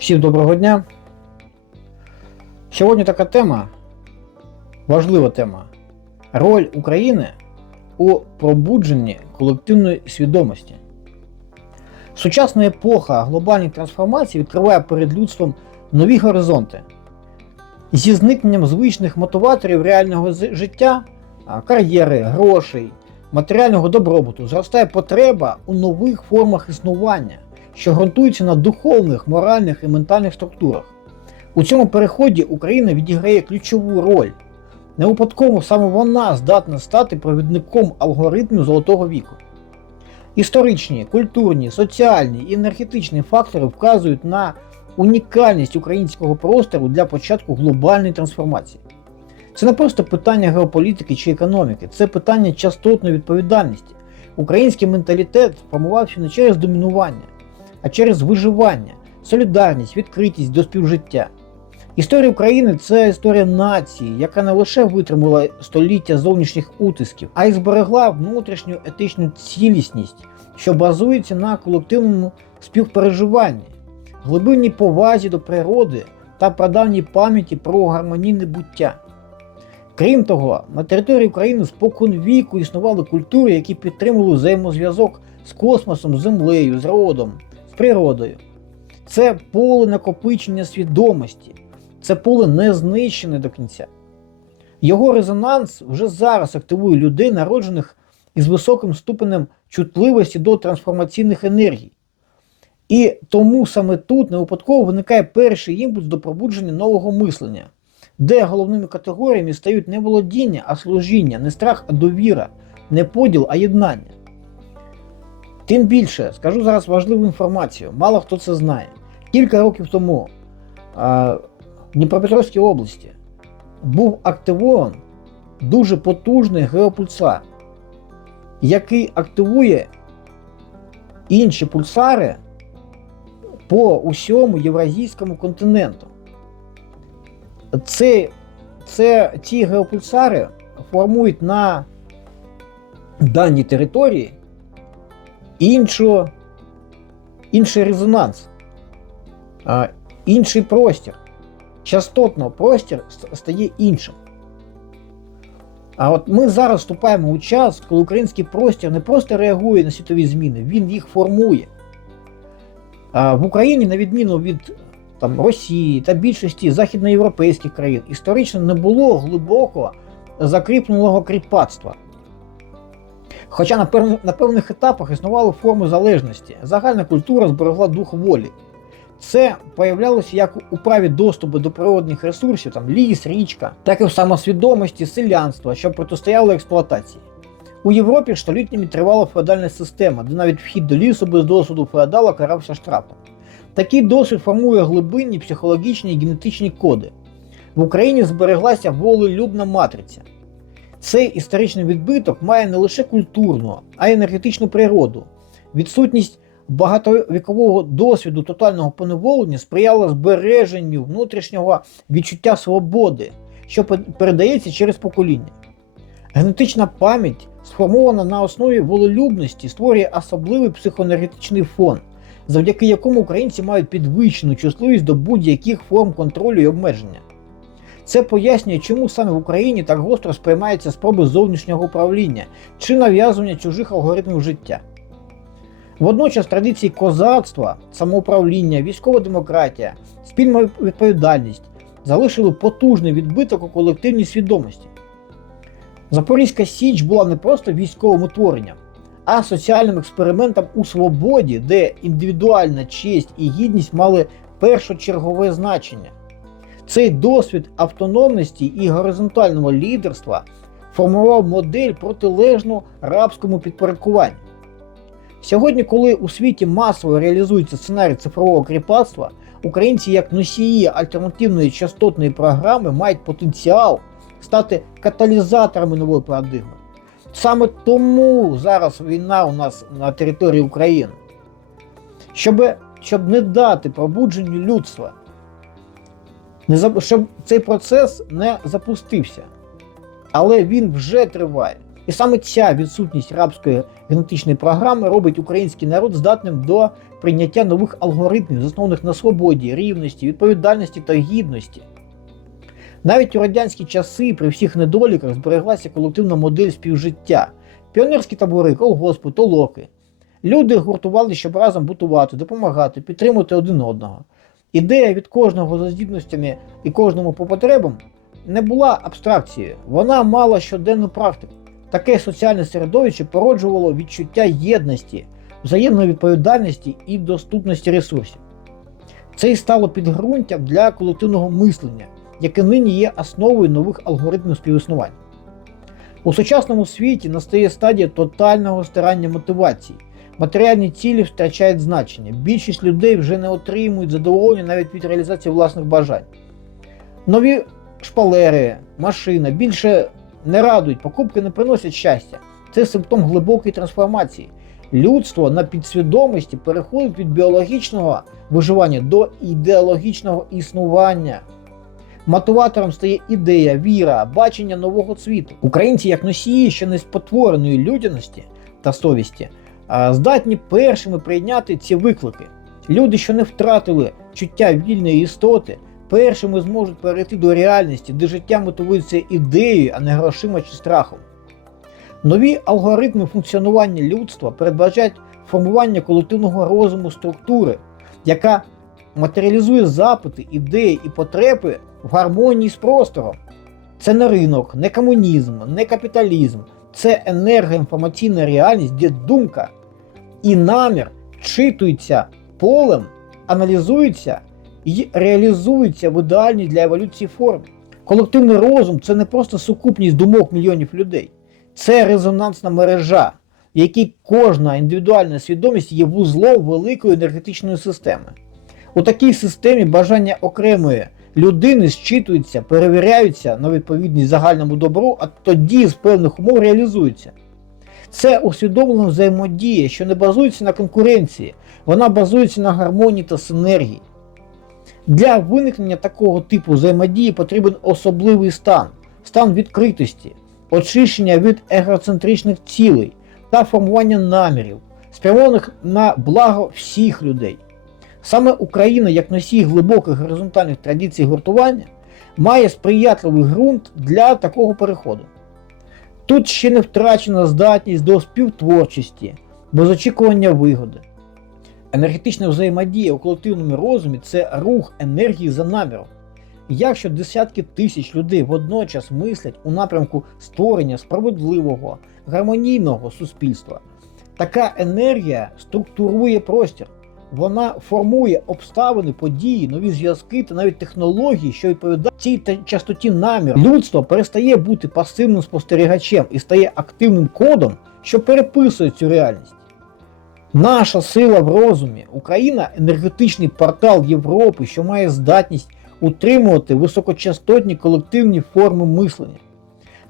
Всім доброго дня. Сьогодні така тема, важлива тема. Роль України у пробудженні колективної свідомості. Сучасна епоха глобальних трансформацій відкриває перед людством нові горизонти. Зі зникненням звичних мотиваторів реального життя, кар'єри, грошей, матеріального добробуту зростає потреба у нових формах існування що ґрунтується на духовних, моральних і ментальних структурах. У цьому переході Україна відіграє ключову роль. Не випадково саме вона здатна стати провідником алгоритмів Золотого віку. Історичні, культурні, соціальні і енергетичні фактори вказують на унікальність українського простору для початку глобальної трансформації. Це не просто питання геополітики чи економіки, це питання частотної відповідальності. Український менталітет формувався не через домінування, а через виживання, солідарність, відкритість до співжиття. Історія України це історія нації, яка не лише витримала століття зовнішніх утисків, а й зберегла внутрішню етичну цілісність, що базується на колективному співпереживанні, глибинній повазі до природи та прадавній пам'яті про гармонійне буття. Крім того, на території України спокон віку існували культури, які підтримували взаємозв'язок з космосом, землею, з родом, природою. Це поле накопичення свідомості, це поле не знищене до кінця. Його резонанс вже зараз активує людей, народжених із високим ступенем чутливості до трансформаційних енергій. І тому саме тут не випадково виникає перший імпульс до пробудження нового мислення, де головними категоріями стають не володіння, а служіння, не страх, а довіра, не поділ, а єднання. Тим більше, скажу зараз важливу інформацію, мало хто це знає. Кілька років тому в Дніпропетровській області був активований дуже потужний геопульсар, який активує інші пульсари по усьому євразійському континенту. Це, це ці геопульсари формують на даній території іншу, інший резонанс, інший простір. Частотно простір стає іншим. А от ми зараз вступаємо у час, коли український простір не просто реагує на світові зміни, він їх формує. А в Україні, на відміну від там, Росії та більшості західноєвропейських країн, історично не було глибоко закріпленого кріпацтва. Хоча на, пер... на певних етапах існували форми залежності, загальна культура зберегла дух волі. Це появлялося як у праві доступу до природних ресурсів, там ліс, річка, так і в самосвідомості селянства, що протистояло експлуатації. У Європі століттями тривала феодальна система, де навіть вхід до лісу без досвіду феодала карався штрафом. Такий досвід формує глибинні психологічні і генетичні коди. В Україні збереглася волелюбна матриця. Цей історичний відбиток має не лише культурну, а й енергетичну природу. Відсутність багатовікового досвіду тотального поневолення сприяла збереженню внутрішнього відчуття свободи, що передається через покоління. Генетична пам'ять, сформована на основі волелюбності, створює особливий психоенергетичний фон, завдяки якому українці мають підвищену чутливість до будь-яких форм контролю і обмеження. Це пояснює, чому саме в Україні так гостро сприймаються спроби зовнішнього управління чи нав'язування чужих алгоритмів життя. Водночас традиції козацтва, самоуправління, військова демократія, спільна відповідальність залишили потужний відбиток у колективній свідомості. Запорізька Січ була не просто військовим утворенням, а соціальним експериментом у свободі, де індивідуальна честь і гідність мали першочергове значення. Цей досвід автономності і горизонтального лідерства формував модель протилежну рабському підпорядкуванню. Сьогодні, коли у світі масово реалізується сценарій цифрового кріпацтва, українці як носії альтернативної частотної програми мають потенціал стати каталізаторами нової парадигми. Саме тому зараз війна у нас на території України. Щоб, щоб не дати пробудженню людства, не щоб цей процес не запустився. Але він вже триває. І саме ця відсутність рабської генетичної програми робить український народ здатним до прийняття нових алгоритмів, заснованих на свободі, рівності, відповідальності та гідності. Навіть у радянські часи при всіх недоліках збереглася колективна модель співжиття, піонерські табори, колгоспи, толоки. Люди гуртували, щоб разом бутувати, допомагати, підтримувати один одного. Ідея від кожного за здібностями і кожному по потребам не була абстракцією, вона мала щоденну практику. Таке соціальне середовище породжувало відчуття єдності, взаємної відповідальності і доступності ресурсів. Це і стало підґрунтям для колективного мислення, яке нині є основою нових алгоритмів співіснування. У сучасному світі настає стадія тотального стирання мотивації. Матеріальні цілі втрачають значення. Більшість людей вже не отримують задоволення навіть від реалізації власних бажань. Нові шпалери, машина більше не радують, покупки не приносять щастя. Це симптом глибокої трансформації. Людство на підсвідомості переходить від біологічного виживання до ідеологічного існування. Мотиватором стає ідея, віра, бачення нового світу. Українці, як носії ще не спотвореної людяності та совісті, здатні першими прийняти ці виклики. Люди, що не втратили чуття вільної істоти, першими зможуть перейти до реальності, де життя мотивується ідеєю, а не грошима чи страхом. Нові алгоритми функціонування людства передбачають формування колективного розуму структури, яка матеріалізує запити, ідеї і потреби в гармонії з простором. Це не ринок, не комунізм, не капіталізм, це енергоінформаційна реальність, де думка і намір вчитуються полем, аналізуються і реалізуються в ідеальній для еволюції формі. Колективний розум це не просто сукупність думок мільйонів людей, це резонансна мережа, в якій кожна індивідуальна свідомість є вузлом великої енергетичної системи. У такій системі бажання окремої людини зчитуються, перевіряються на відповідність загальному добру, а тоді з певних умов реалізуються. Це усвідомлена взаємодія, що не базується на конкуренції, вона базується на гармонії та синергії. Для виникнення такого типу взаємодії потрібен особливий стан, стан відкритості, очищення від егоцентричних цілей та формування намірів, спрямованих на благо всіх людей. Саме Україна, як носій глибоких горизонтальних традицій гуртування, має сприятливий ґрунт для такого переходу. Тут ще не втрачена здатність до співтворчості, без очікування вигоди. Енергетична взаємодія у колективному розумі це рух енергії за наміром. Якщо десятки тисяч людей водночас мислять у напрямку створення справедливого, гармонійного суспільства, така енергія структурує простір. Вона формує обставини, події, нові зв'язки та навіть технології, що відповідають цій частоті наміру. Людство перестає бути пасивним спостерігачем і стає активним кодом, що переписує цю реальність. Наша сила в розумі. Україна енергетичний портал Європи, що має здатність утримувати високочастотні колективні форми мислення.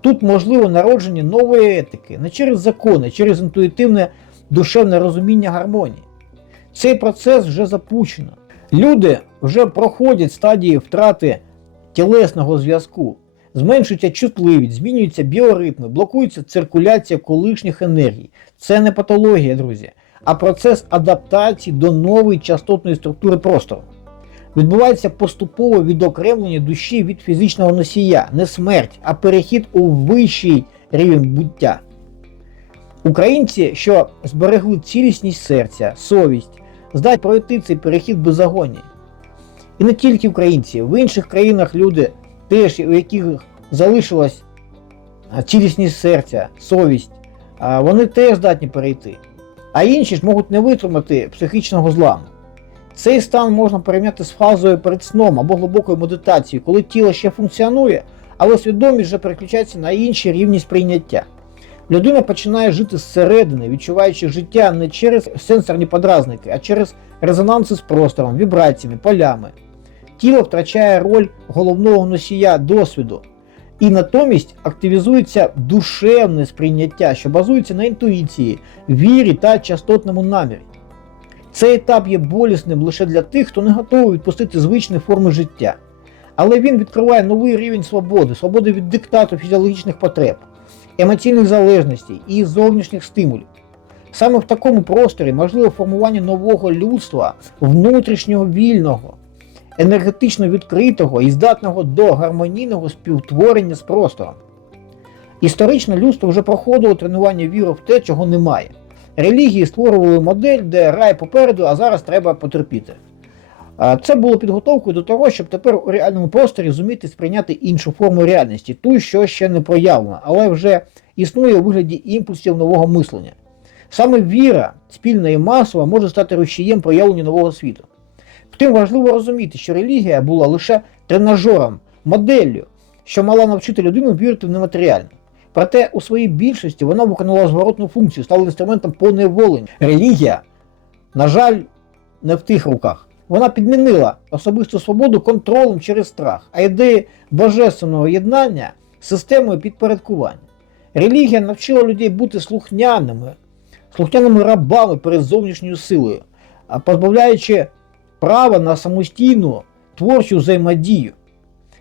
Тут можливо народження нової етики не через закони, а через інтуїтивне душевне розуміння гармонії. Цей процес вже запущено. Люди вже проходять стадії втрати тілесного зв'язку, зменшується чутливість, змінюються біоритми, блокується циркуляція колишніх енергій. Це не патологія, друзі, а процес адаптації до нової частотної структури простору. Відбувається поступове відокремлення душі від фізичного носія, не смерть, а перехід у вищий рівень буття. Українці, що зберегли цілісність серця, совість, здатні пройти цей перехід без агонії. І не тільки українці, в інших країнах люди, теж у яких залишилась цілісність серця, совість, вони теж здатні перейти. А інші ж можуть не витримати психічного зламу. Цей стан можна порівняти з фазою перед сном або глибокою медитацією, коли тіло ще функціонує, але свідомість вже переключається на інші рівні сприйняття. Людина починає жити зсередини, відчуваючи життя не через сенсорні подразники, а через резонанси з простором, вібраціями, полями. Тіло втрачає роль головного носія досвіду, і натомість активізується душевне сприйняття, що базується на інтуїції, вірі та частотному намірі. Цей етап є болісним лише для тих, хто не готовий відпустити звичні форми життя. Але він відкриває новий рівень свободи, свободи від диктату фізіологічних потреб. Емоційних залежностей і зовнішніх стимулів. Саме в такому просторі можливе формування нового людства, внутрішнього вільного, енергетично відкритого і здатного до гармонійного співтворення з простором. Історично людство вже проходило тренування віри в те, чого немає. Релігії створювали модель, де рай попереду, а зараз треба потерпіти. Це було підготовкою до того, щоб тепер у реальному просторі зуміти сприйняти іншу форму реальності, ту, що ще не проявлена, але вже існує у вигляді імпульсів нового мислення. Саме віра, спільна і масова, може стати рушієм проявлення нового світу. Втім, важливо розуміти, що релігія була лише тренажером, моделлю, що мала навчити людину вірити в нематеріальне. Проте у своїй більшості вона виконала зворотну функцію, стала інструментом поневолення. Релігія, на жаль, не в тих руках. Вона підмінила особисту свободу контролем через страх, а ідеї божественного єднання системою підпорядкування. Релігія навчила людей бути слухняними, слухняними рабами перед зовнішньою силою, позбавляючи права на самостійну творчу взаємодію.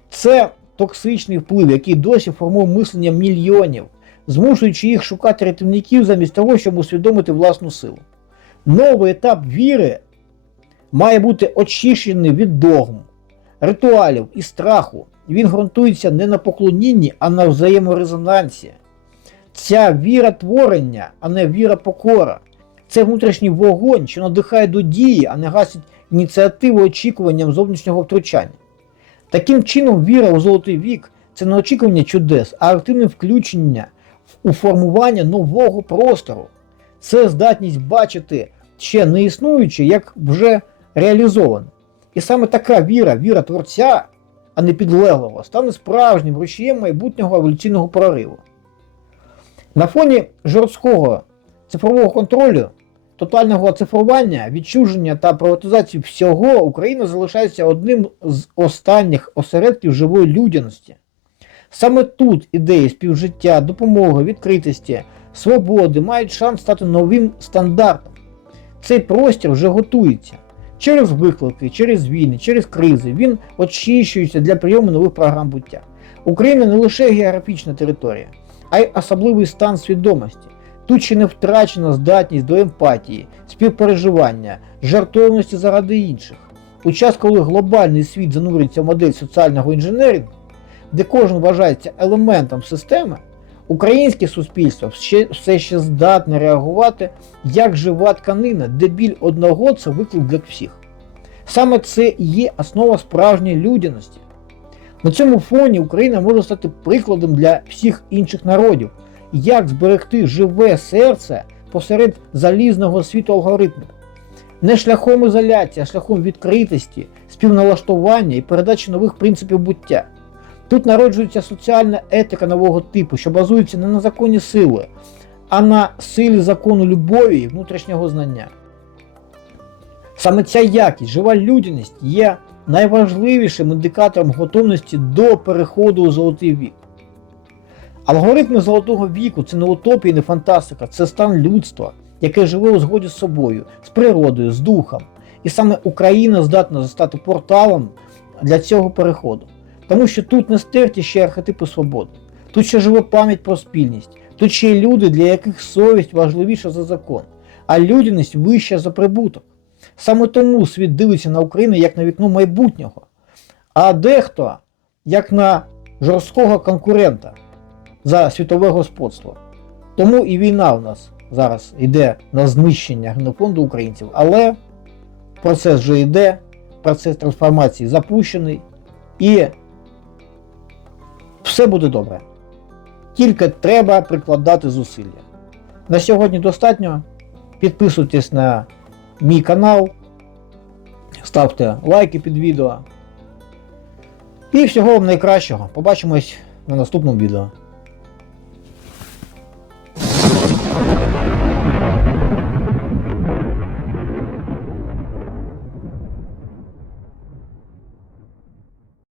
Це токсичний вплив, який досі формує мислення мільйонів, змушуючи їх шукати рятівників замість того, щоб усвідомити власну силу. Новий етап віри має бути очищений від догм, ритуалів і страху. Він ґрунтується не на поклонінні, а на взаєморезонансі. Ця віра творення, а не віра покора. Це внутрішній вогонь, що надихає до дії, а не гасить ініціативу очікуванням зовнішнього втручання. Таким чином, віра у золотий вік це не очікування чудес, а активне включення у формування нового простору. Це здатність бачити ще не існуюче, як вже реалізоване. І саме така віра, віра творця, а не підлеглого, стане справжнім рушієм майбутнього еволюційного прориву. На фоні жорсткого цифрового контролю, тотального оцифрування, відчуження та приватизації всього Україна залишається одним з останніх осередків живої людяності. Саме тут ідеї співжиття, допомоги, відкритості, свободи мають шанс стати новим стандартом. Цей простір вже готується. Через виклики, через війни, через кризи він очищується для прийому нових програм буття. Україна не лише географічна територія, а й особливий стан свідомості. Тут ще не втрачена здатність до емпатії, співпереживання, жертовності заради інших. У час, коли глобальний світ занурюється в модель соціального інженерінгу, де кожен вважається елементом системи, українське суспільство ще, все ще здатне реагувати як жива тканина, де біль одного це виклик для всіх. Саме це і є основа справжньої людяності. На цьому фоні Україна може стати прикладом для всіх інших народів, як зберегти живе серце посеред залізного світу алгоритмів. Не шляхом ізоляції, а шляхом відкритості, співналаштування і передачі нових принципів буття. Тут народжується соціальна етика нового типу, що базується не на законі сили, а на силі закону любові і внутрішнього знання. Саме ця якість, жива людяність є найважливішим індикатором готовності до переходу у золотий вік. Алгоритми золотого віку це не утопія, не фантастика, це стан людства, яке живе у згоді з собою, з природою, з духом. І саме Україна здатна стати порталом для цього переходу. Тому що тут не стерті ще архетипи свободи, тут ще живе пам'ять про спільність, тут ще є люди, для яких совість важливіша за закон, а людяність вища за прибуток. Саме тому світ дивиться на Україну як на вікно майбутнього, а дехто як на жорсткого конкурента за світове господство. Тому і війна у нас зараз йде на знищення генофонду українців, але процес вже йде, процес трансформації запущений. І все буде добре. Тільки треба прикладати зусилля. На сьогодні достатньо. Підписуйтесь на мій канал, ставте лайки під відео. І всього вам найкращого. Побачимось на наступному відео.